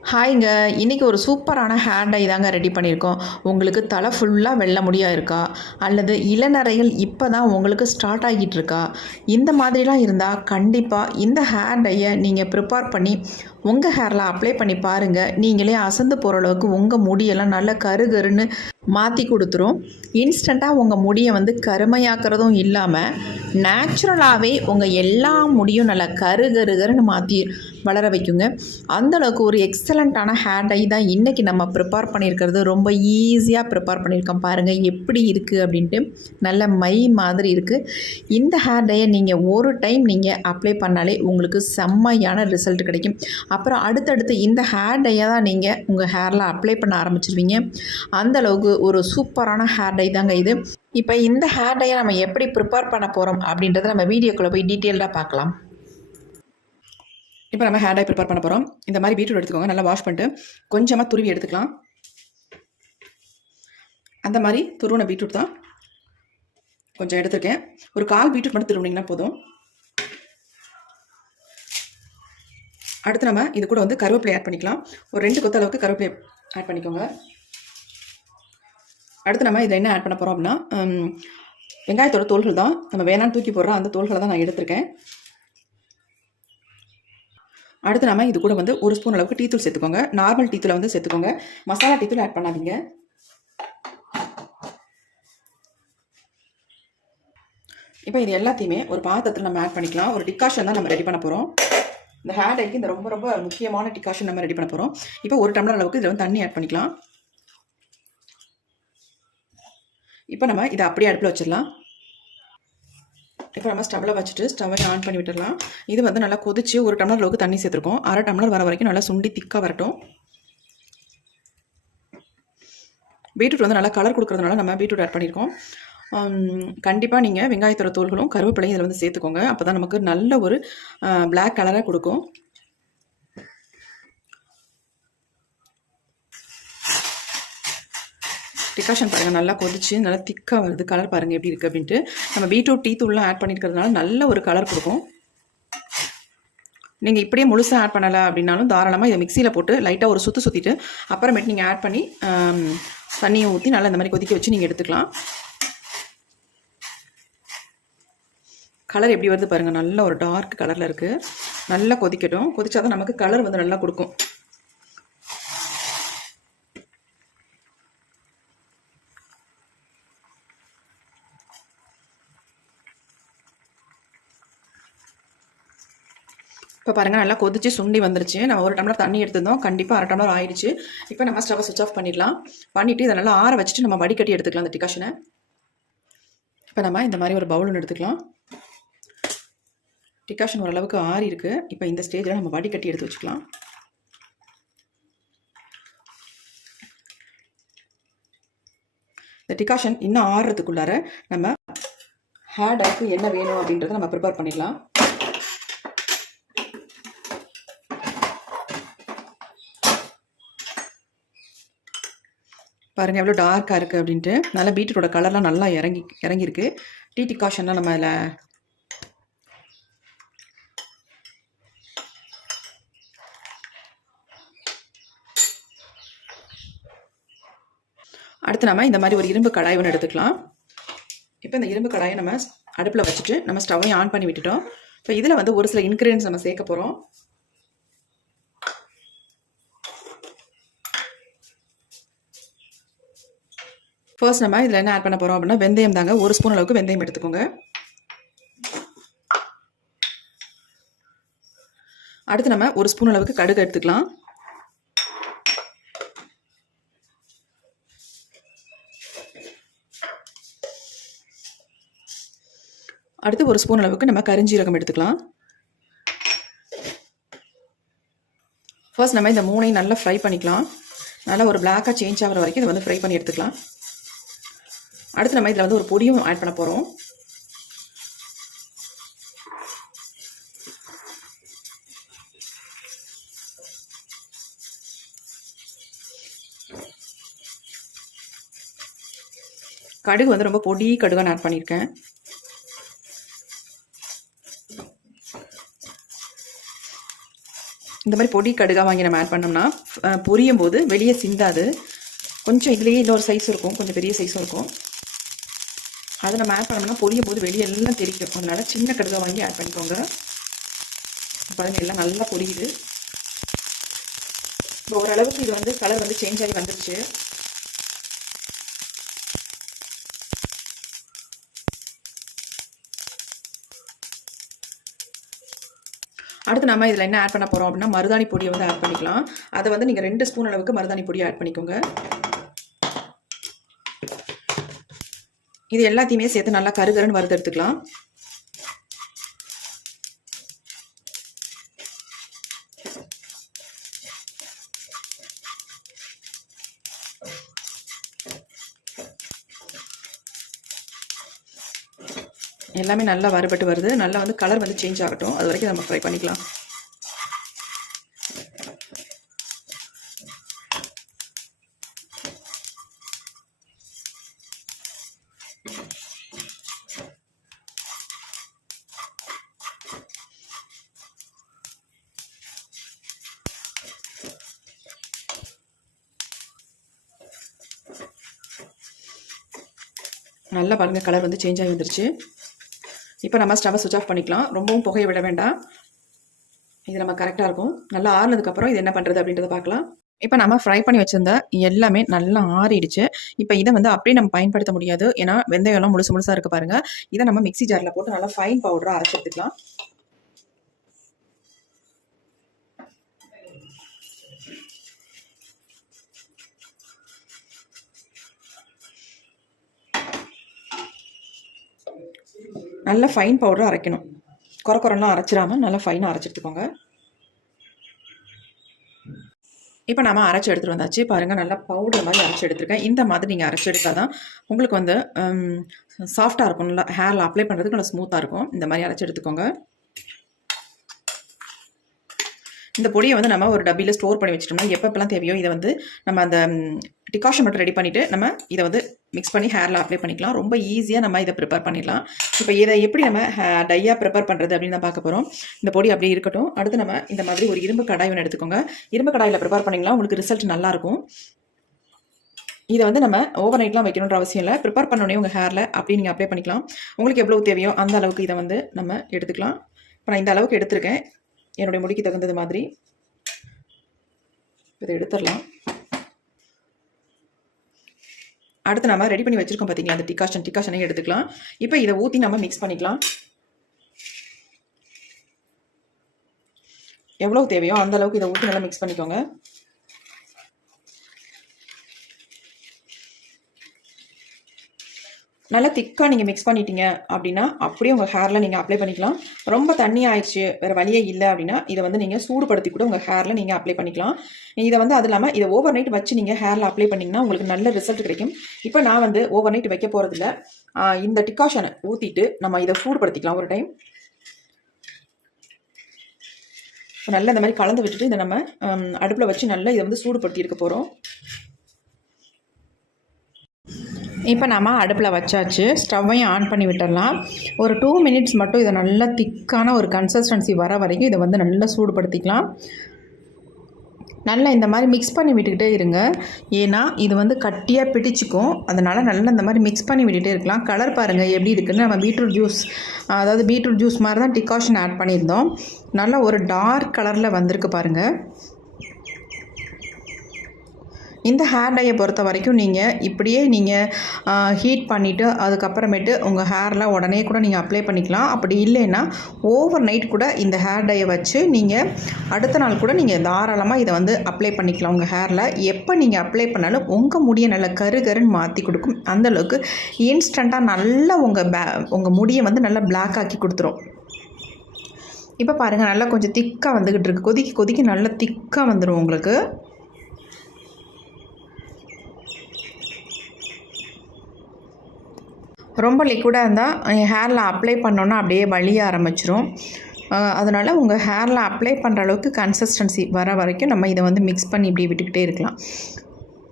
ஹாய்ங்க. இன்றைக்கி ஒரு சூப்பரான ஹேர் டை தாங்க ரெடி பண்ணியிருக்கோம். உங்களுக்கு தலை ஃபுல்லாக வெள்ளை முடியா இருக்கா? அல்லது இளநரைகள் இப்போ தான் உங்களுக்கு ஸ்டார்ட் ஆகிட்டு இருக்கா? இந்த மாதிரிலாம் இருந்தால் கண்டிப்பாக இந்த ஹேர் டையை நீங்கள் ப்ரிப்பேர் பண்ணி உங்கள் ஹேரில் அப்ளை பண்ணி பாருங்கள். நீங்களே அசந்து போகிற அளவுக்கு உங்கள் முடியெல்லாம் நல்லா கருகருன்னு மாற்றி கொடுத்துரும். இன்ஸ்டண்ட்டாக உங்கள் முடியை வந்து கருமையாக்குறதும் இல்லாமல் நேச்சுரலாகவே உங்கள் எல்லா முடியும் நல்லா கருகருன்னு மாற்றி வளர வைக்குங்க. அந்தளவுக்கு ஒரு எக்ஸலண்ட்டான ஹேர் டை தான் இன்றைக்கி நம்ம ப்ரிப்பேர் பண்ணியிருக்கிறது. ரொம்ப ஈஸியாக ப்ரிப்பேர் பண்ணியிருக்கோம். பாருங்கள் எப்படி இருக்குது அப்படின்ட்டு. நல்ல மை மாதிரி இருக்குது. இந்த ஹேர் டையை நீங்கள் ஒரு டைம் நீங்கள் அப்ளை பண்ணாலே உங்களுக்கு செம்மையான ரிசல்ட் கிடைக்கும். அப்புறம் அடுத்தடுத்து இந்த ஹேர் டையை தான் நீங்கள் உங்கள் ஹேரில் அப்ளை பண்ண ஆரம்பிச்சிருவீங்க. அந்தளவுக்கு ஒரு சூப்பரான ஹேர் டை தாங்க இது. இப்போ இந்த ஹேர் டையை நம்ம எப்படி ப்ரிப்பேர் பண்ண போகிறோம் அப்படின்றத நம்ம வீடியோக்குள்ளே போய் டீட்டெயில்டாக பார்க்கலாம். இப்போ நம்ம ஹேர் டை ப்ரிப்பேர் பண்ண போகிறோம். இந்த மாதிரி பீட்ரூட் எடுத்துக்கோங்க. நல்லா வாஷ் பண்ணிட்டு கொஞ்சமாக துருவி எடுத்துக்கலாம். அந்த மாதிரி துருவின பீட்ரூட் தான் கொஞ்சம் எடுத்துருக்கேன். ஒரு 1/4 பீட்ரூட் மட்டும் துருவினீங்கன்னா போதும். அடுத்து நம்ம இது கூட வந்து கருவேப்பிலை ஆட் பண்ணிக்கலாம். ஒரு 2 கொத்து அளவுக்கு கருவேப்பிலை ஆட் பண்ணிக்கோங்க. அடுத்து நம்ம இதில் என்ன ஆட் பண்ண போகிறோம் அப்படின்னா, வெங்காயத்தோட தோல்கள் தான் நம்ம வேணான்னு தூக்கி போடுறோம். அந்த தோல்களை தான் நான் எடுத்திருக்கேன். அடுத்து நம்ம இது கூட வந்து 1 ஸ்பூன் அளவுக்கு டீத்தூள் சேர்த்துக்கோங்க. நார்மல் டீத்தூளை வந்து சேர்த்துக்கோங்க. மசாலா டீத்தூள் ஆட் பண்ணாதீங்க. இப்போ இது எல்லாத்தையுமே ஒரு பாத்திரத்தில் நம்ம ஆட் பண்ணிக்கலாம். ஒரு டிகாஷன் தான் நம்ம ரெடி பண்ண போகிறோம். இந்த ஹேர் டைக்கு இந்த ரொம்ப ரொம்ப முக்கியமான டிகாஷன் நம்ம ரெடி பண்ண போகிறோம். இப்போ 1 டம்ளர் அளவுக்கு இதில் வந்து தண்ணி ஆட் பண்ணிக்கலாம். இப்போ நம்ம இதை அப்படியே அடுப்பில் வச்சிடலாம். இப்போ நம்ம ஸ்டவ்வில் வச்சுட்டு ஸ்டவ்வை ஆன் பண்ணி விட்டுடலாம். இது வந்து நல்லா கொதிச்சு 1 டம்ளர் அளவுக்கு தண்ணி சேர்த்துருக்கோம். 1/2 டம்ளர் வர வரைக்கும் நல்லா சுண்டி திக்காக வரட்டும். பீட்ரூட் வந்து நல்லா கலர் கொடுக்குறதுனால நம்ம பீட்ரூட் ஆட் பண்ணியிருக்கோம். கண்டிப்பாக நீங்கள் வெங்காயத்தோட தோல்களும் கருவேப்பிலையும் இதில் வந்து சேர்த்துக்கோங்க. அப்போ தான் நமக்கு நல்ல ஒரு பிளாக் கலராக கொடுக்கும். டிகாஷன் பாருங்கள் நல்லா கொதிச்சு நல்லா திக்காக வருது. கலர் பாருங்கள் எப்படி இருக்குது அப்படின்ட்டு. நம்ம பீட்ரூட் டீத்தூள்லாம் ஆட் பண்ணியிருக்கிறதுனால நல்ல ஒரு கலர் கொடுக்கும். நீங்கள் இப்படியே முழுசாக ஆட் பண்ணலை அப்படின்னாலும் தாராளமாக இதை மிக்சியில் போட்டு லைட்டாக ஒரு சுற்றிட்டு அப்புறமேட்டு நீங்கள் ஆட் பண்ணி தண்ணியை ஊற்றி நல்லா இந்த மாதிரி கொதிக்க வச்சு நீங்கள் எடுத்துக்கலாம். கலர் எப்படி வருது பாருங்கள். நல்ல ஒரு டார்க் கலரில் இருக்குது. நல்லா கொதிக்கட்டும். கொதிச்சா தான் நமக்கு கலர் வந்து நல்லா கொடுக்கும். இப்போ பாருங்கள் நல்லா கொதிச்சு சுண்டி வந்துருச்சு. நம்ம 1 டம்ளர் தண்ணி எடுத்துருந்தோம். கண்டிப்பாக 1/2 டம்ளர் ஆயிடுச்சு. இப்போ நம்ம ஸ்டவ்வை சுவிட்ச் ஆஃப் பண்ணிடலாம். பண்ணிவிட்டு இதை நல்லா ஆற வச்சுட்டு நம்ம வடிகட்டி எடுத்துக்கலாம் இந்த டிகாஷனை. இப்போ நம்ம இந்த மாதிரி ஒரு பவுல் ஒன்று எடுத்துக்கலாம். டிகாஷன் ஓரளவுக்கு ஆறி இருக்குது. இப்போ இந்த ஸ்டேஜில் நம்ம வடிகட்டி எடுத்து வச்சுக்கலாம். இந்த டிகாஷன் இன்னும் ஆறுறதுக்குள்ளார நம்ம ஹேர் டைக்கு என்ன வேணும் அப்படின்றத நம்ம ப்ரிப்பேர் பண்ணிடலாம். பாருங்கள் எவ்வளோ டார்க்காக இருக்குது அப்படின்ட்டு. நல்லா பீட்ரூட்டோட கலர்லாம் நல்லா இறங்கியிருக்கு. டீ டிகாஷன்லாம் நம்ம அதில் அடுத்து நம்ம இந்த மாதிரி ஒரு இரும்பு கடாய் ஒன்று எடுத்துக்கலாம். இப்போ இந்த இரும்பு கடாயை நம்ம அடுப்பில் வச்சுட்டு நம்ம ஸ்டவ்வையும் ஆன் பண்ணி விட்டுட்டோம். இப்போ இதில் வந்து ஒரு சில இன்க்ரீடியன்ஸ் நம்ம சேர்க்க போகிறோம். ஃபர்ஸ்ட் நம்ம இதில் என்ன ஆட் பண்ண போகிறோம் அப்படின்னா வெந்தயம் தாங்க. 1 ஸ்பூன் அளவுக்கு வெந்தயம் எடுத்துக்கோங்க. அடுத்து நம்ம 1 ஸ்பூன் அளவுக்கு கடுகு எடுத்துக்கலாம். அடுத்து 1 ஸ்பூன் அளவுக்கு நம்ம கரிஞ்சீரகம் எடுத்துக்கலாம். ஃபர்ஸ்ட் நம்ம இந்த 3ஐயும் நல்லா ஃப்ரை பண்ணிக்கலாம். நல்லா ஒரு பிளாக்காக சேஞ்ச் ஆகிற வரைக்கும் இதை வந்து ஃப்ரை பண்ணி எடுத்துக்கலாம். அடுத்து நம்ம இதில் வந்து ஒரு பொடியும் ஆட் பண்ண போகிறோம். கடுகு வந்து ரொம்ப பொடி கடுகாக நான் ஆட் பண்ணியிருக்கேன். இந்த மாதிரி பொடி கடுகாக வாங்கி நம்ம ஆட் பண்ணோம்னா பொரியும் போது வெளியே சிந்தாது. கொஞ்சம் இதுலேயே இன்னொரு சைஸ் இருக்கும், கொஞ்சம் பெரிய சைஸும் இருக்கும். அதை நம்ம ஆட் பண்ணோம்னா பொரியும் போது வெளியே எல்லாம் தெரிக்கும். அதனால் சின்ன கடுகாக வாங்கி ஆட் பண்ணிக்கோங்க. பாருங்கள் எல்லாம் நல்லா பொரியுது. இப்போ ஓரளவுக்கு இது வந்து கலர் வந்து சேஞ்ச் ஆகி வந்துருச்சு. அடுத்து நம்ம இதில் என்ன ஆட் பண்ண போகிறோம் அப்படின்னா மருதாணி பொடியை வந்து ஆட் பண்ணிக்கலாம். அதை வந்து நீங்கள் 2 ஸ்பூன் அளவுக்கு மருதாணி பொடியை ஆட் பண்ணிக்கோங்க. இது எல்லாத்தையுமே சேர்த்து நல்லா கருகருன்னு வறுத்தெடுத்துக்கலாம். எல்லாமே நல்லா வறுபட்டு வருது. நல்லா வந்து கலர் வந்து சேஞ்ச் ஆகட்டும், அது வரைக்கும் நம்ம ஃப்ரை பண்ணிக்கலாம். நல்லா பாருங்கள் கலர் வந்து சேஞ்ச் ஆகி வந்துருச்சு. இப்போ நம்ம ஸ்டவ்வை சுவிட்ச் ஆஃப் பண்ணிக்கலாம். ரொம்பவும் புகையை விட வேண்டாம். இது நம்ம கரெக்டாக இருக்கும். நல்லா ஆறுனதுக்கப்புறம் இது என்ன பண்ணுறது அப்படின்றத பார்க்கலாம். இப்போ நம்ம ஃப்ரை பண்ணி வச்சுருந்த எல்லாமே நல்லா ஆறிடுச்சு. இப்போ இதை வந்து அப்படியே நம்ம பயன்படுத்த முடியாது, ஏன்னா வெந்தயம்லாம் முழுசாக இருக்குது பாருங்கள். இதை நம்ம மிக்ஸி ஜாரில் போட்டு நல்லா ஃபைன் பவுடராக அரைச்சி எடுத்துக்கலாம். நல்லா ஃபைன் பவுடராக அரைக்கணும். குறைலாம் அரைச்சிடாமல் நல்லா ஃபைனாக அரைச்சி எடுத்துக்கோங்க. இப்போ நம்ம அரைச்சி எடுத்துகிட்டு வந்தாச்சு. பாருங்கள் நல்லா பவுடர் மாதிரி அரைச்சி எடுத்துருக்கேன். இந்த மாதிரி நீங்கள் அரைச்சி எடுத்தால் தான் உங்களுக்கு வந்து சாஃப்டாக இருக்கும். நல்லா ஹேரில் அப்ளை பண்ணுறதுக்கு நல்லா ஸ்மூத்தாக இருக்கும். இந்த மாதிரி அரைச்சி எடுத்துக்கோங்க. இந்த பொடியை வந்து நம்ம ஒரு டப்பியில் ஸ்டோர் பண்ணி வச்சிட்டோம்னா எப்பப்பெல்லாம் தேவையோ இதை வந்து நம்ம அந்த டிகாஷன் மட்டும் ரெடி பண்ணிவிட்டு நம்ம இதை வந்து மிக்ஸ் பண்ணி ஹேரில் அப்ளை பண்ணிக்கலாம். ரொம்ப ஈஸியாக நம்ம இதை ப்ரிப்பேர் பண்ணிடலாம். இப்போ இதை எப்படி நம்ம டையாக ப்ரிப்பேர் பண்ணுறது அப்படின்னு தான் பார்க்க போகிறோம். இந்த பொடி அப்படியே இருக்கட்டும். அடுத்து நம்ம இந்த மாதிரி ஒரு இரும்பு கடாய் ஒன்று எடுத்துக்கோங்க. இரும்பு கடாயில் ப்ரிப்பேர் பண்ணிங்கன்னா உங்களுக்கு ரிசல்ட் நல்லாயிருக்கும். இதை வந்து நம்ம ஓவர் நைட்லாம் வைக்கணுன்ற அவசியம் இல்லை. ப்ரிப்பேர் பண்ணோடனே உங்கள் ஹேரில் அப்படி நீங்கள் அப்ளை பண்ணிக்கலாம். உங்களுக்கு எவ்வளோ தேவையோ அந்த அளவுக்கு இதை வந்து நம்ம எடுத்துக்கலாம். இப்போ நான் இந்த அளவுக்கு எடுத்திருக்கேன், என்னுடைய முடிக்கு தகுந்தது மாதிரி. இதை எடுத்துடலாம். அடுத்து நம்ம ரெடி பண்ணி வச்சுருக்கோம் பார்த்தீங்களா, அந்த டிகாஷனையும் எடுத்துக்கலாம். இப்போ இதை ஊற்றி நம்ம மிக்ஸ் பண்ணிக்கலாம். எவ்வளோ தேவையோ அந்த அளவுக்கு இதை ஊற்றி நல்லா மிக்ஸ் பண்ணிக்கோங்க. நல்லா திக்காக நீங்கள் மிக்ஸ் பண்ணிட்டீங்க அப்படின்னா அப்படியே உங்கள் ஹேரில் நீங்கள் அப்ளை பண்ணிக்கலாம். ரொம்ப தண்ணி ஆயிடுச்சு, வேறு வழியே இல்லை அப்படின்னா இதை வந்து நீங்கள் சூடுபடுத்தி கூட உங்கள் ஹேரில் நீங்கள் அப்ளை பண்ணிக்கலாம். இதை வந்து அது இல்லாமல் இதை ஓவர் நைட் வச்சு நீங்கள் ஹேரில் அப்ளை பண்ணிங்கன்னா உங்களுக்கு நல்ல ரிசல்ட் கிடைக்கும். இப்போ நான் வந்து ஓவர் நைட் வைக்க போகிறதில்ல. இந்த டிகாஷனை ஊற்றிட்டு நம்ம இதை சூடுபடுத்திக்கலாம் ஒரு டைம். நல்லா இந்த மாதிரி கலந்து விட்டுட்டு இதை நம்ம அடுப்பில் வச்சு நல்லா இதை வந்து சூடுபடுத்தி எடுக்க போகிறோம். இப்போ நம்ம அடுப்பில் வச்சாச்சு. ஸ்டவ்வையும் ஆன் பண்ணி விட்டுடலாம். ஒரு 2 மினிட்ஸ் மட்டும் இதை நல்லா திக்கான ஒரு கன்சிஸ்டன்சி வர வரைக்கும் இதை வந்து நல்லா சூடுபடுத்திக்கலாம். நல்லா இந்த மாதிரி மிக்ஸ் பண்ணி விட்டுக்கிட்டே இருங்க, ஏன்னா இது வந்து கட்டியாக பிடிச்சிக்கும். அதனால் நல்லா இந்த மாதிரி மிக்ஸ் பண்ணி விட்டுகிட்டே இருக்கலாம். கலர் பாருங்கள் எப்படி இருக்குன்னு. நம்ம பீட்ரூட் ஜூஸ் மாதிரி தான் டிகாஷன் ஆட் பண்ணியிருந்தோம். நல்லா ஒரு டார்க் கலரில் வந்திருக்கு பாருங்கள். இந்த ஹேர் டையை பொறுத்த வரைக்கும் நீங்கள் இப்படியே நீங்கள் ஹீட் பண்ணிவிட்டு அதுக்கப்புறமேட்டு உங்கள் ஹேரில் உடனே கூட நீங்கள் அப்ளை பண்ணிக்கலாம். அப்படி இல்லைன்னா ஓவர் நைட் கூட இந்த ஹேர் டையை வச்சு நீங்கள் அடுத்த நாள் கூட நீங்கள் தாராளமாக இதை வந்து அப்ளை பண்ணிக்கலாம். உங்கள் ஹேரில் எப்போ நீங்கள் அப்ளை பண்ணாலும் உங்கள் முடியை நல்லா கருன்னு மாற்றி கொடுக்கும். அந்தளவுக்கு இன்ஸ்டண்ட்டாக நல்லா உங்கள் முடியை வந்து நல்லா பிளாக் ஆக்கி கொடுத்துரும். இப்போ பாருங்கள் நல்லா கொஞ்சம் திக்காக வந்துக்கிட்டு இருக்குது. கொதிக்க நல்லா திக்காக வந்துடும் உங்களுக்கு. ரொம்ப லிக்விடாக இருந்தால் ஹேரில் அப்ளை பண்ணோன்னா அப்படியே வலிய ஆரம்பிச்சிரும். அதனால் உங்கள் ஹேரில் அப்ளை பண்ணுற அளவுக்கு கன்சிஸ்டன்சி வர வரைக்கும் நம்ம இதை வந்து மிக்ஸ் பண்ணி இப்படி விட்டுக்கிட்டே இருக்கலாம்.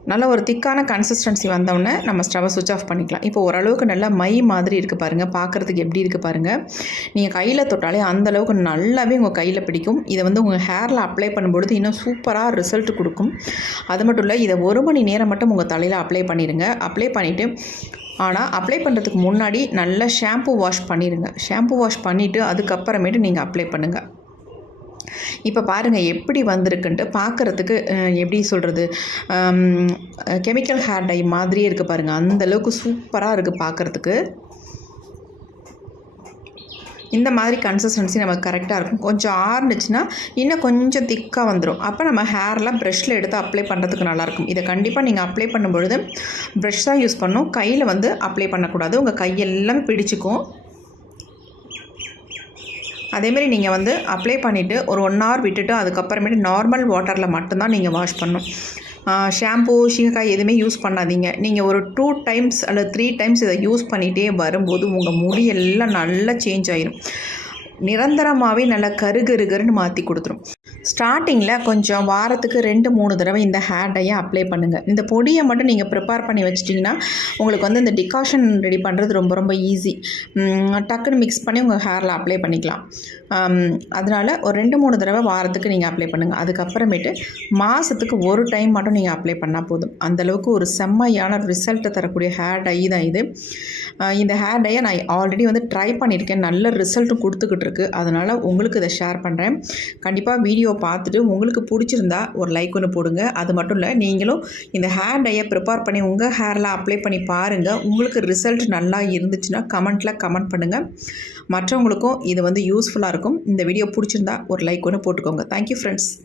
நல்ல ஒரு திக்கான கன்சிஸ்டன்சி வந்தோடனே நம்ம ஸ்டவ்வை சுவிட்ச் ஆஃப் பண்ணிக்கலாம். இப்போ ஓரளவுக்கு நல்லா மை மாதிரி இருக்குது பாருங்கள், பார்க்குறதுக்கு எப்படி இருக்குது பாருங்கள். நீங்கள் கையில் தொட்டாலே அந்தளவுக்கு நல்லாவே உங்கள் கையில் பிடிக்கும். இதை வந்து உங்கள் ஹேரில் அப்ளை பண்ணும்பொழுது இன்னும் சூப்பராக ரிசல்ட் கொடுக்கும். அது மட்டும் இல்லை, இதை 1 மணி நேரம் மட்டும் உங்கள் தலையில் அப்ளை பண்ணிடுங்க. அப்ளை பண்ணிவிட்டு ஆனால் அப்ளை பண்ணுறதுக்கு முன்னாடி நல்லா ஷாம்பு வாஷ் பண்ணிடுங்க. ஷாம்பு வாஷ் பண்ணிவிட்டு அதுக்கப்புறமேட்டு நீங்கள் அப்ளை பண்ணுங்கள். இப்போ பாருங்கள் எப்படி வந்திருக்குன்ட்டு. பார்க்குறதுக்கு எப்படி சொல்கிறது, கெமிக்கல் ஹேர் டை மாதிரியே இருக்குது பாருங்கள். அந்தளவுக்கு சூப்பராக இருக்குது பார்க்குறதுக்கு. இந்த மாதிரி கன்சிஸ்டன்சி நமக்கு கரெக்டாக இருக்கும். கொஞ்சம் ஆறுனுச்சுன்னா இன்னும் கொஞ்சம் திக்காக வந்துடும். அப்போ நம்ம ஹேரில் ப்ரஷ்ஷில் எடுத்து அப்ளை பண்ணுறதுக்கு நல்லாயிருக்கும். இதை கண்டிப்பாக நீங்கள் அப்ளை பண்ணும்பொழுது ப்ரஷ் தான் யூஸ் பண்ணணும். கையில் வந்து அப்ளை பண்ணக்கூடாது, உங்கள் கையெல்லாம் பிடிச்சிக்கும். அதேமாரி நீங்கள் வந்து அப்ளை பண்ணிவிட்டு ஒரு 1 hour விட்டுட்டு அதுக்கப்புறமேட்டு நார்மல் வாட்டரில் மட்டும்தான் நீங்கள் வாஷ் பண்ணணும். ஷாம்பு, சீக்காய் எதுவுமே யூஸ் பண்ணாதீங்க. நீங்கள் ஒரு 2 times அல்லது 3 times இதை யூஸ் பண்ணிகிட்டே வரும்போது உங்கள் முடி எல்லாம் நல்லா சேஞ்ச் ஆகிடும். நிரந்தரமாகவே நல்லா கருகருன்னு மாற்றி கொடுத்துரும். ஸ்டார்டிங்கில் கொஞ்சம் வாரத்துக்கு 2-3 தடவை இந்த ஹேர் டையை அப்ளை பண்ணுங்கள். இந்த பொடியை மட்டும் நீங்கள் ப்ரிப்பேர் பண்ணி வச்சிட்டிங்கன்னா உங்களுக்கு வந்து இந்த டிகாஷன் ரெடி பண்ணுறது ரொம்ப ரொம்ப ஈஸி. டக்குன்னு மிக்ஸ் பண்ணி உங்கள் ஹேரில் அப்ளை பண்ணிக்கலாம். அதனால் ஒரு 2-3 தடவை வாரத்துக்கு நீங்கள் அப்ளை பண்ணுங்கள். அதுக்கப்புறமேட்டு மாதத்துக்கு 1 time மட்டும் நீங்கள் அப்ளை பண்ணால் போதும். அந்தளவுக்கு ஒரு செம்மையான ரிசல்ட்டை தரக்கூடிய ஹேர் டை தான் இது. இந்த ஹேர் டையை நான் ஆல்ரெடி வந்து ட்ரை பண்ணியிருக்கேன், நல்ல ரிசல்ட்டும் கொடுத்துக்கிட்டு இருக்கு. அதனால் உங்களுக்கு இதை ஷேர் பண்ணுறேன். கண்டிப்பாக வீடியோ பார்த்துட்டு உங்களுக்கு பிடிச்சிருந்தா ஒரு லைக் ஒன்று போடுங்க. அது மட்டும் இல்லை, நீங்களும் இந்த ஹேர் டையை ப்ரிப்பேர் பண்ணி உங்கள் ஹேரில் அப்ளை பண்ணி பாருங்கள். உங்களுக்கு ரிசல்ட் நல்லா இருந்துச்சுன்னா கமெண்ட் பண்ணுங்கள். மற்றவங்களுக்கும் இது வந்து யூஸ்ஃபுல்லாக இருக்கும். இந்த வீடியோ பிடிச்சிருந்தா ஒரு லைக் ஒன்று போட்டுக்கோங்க. Thank you friends.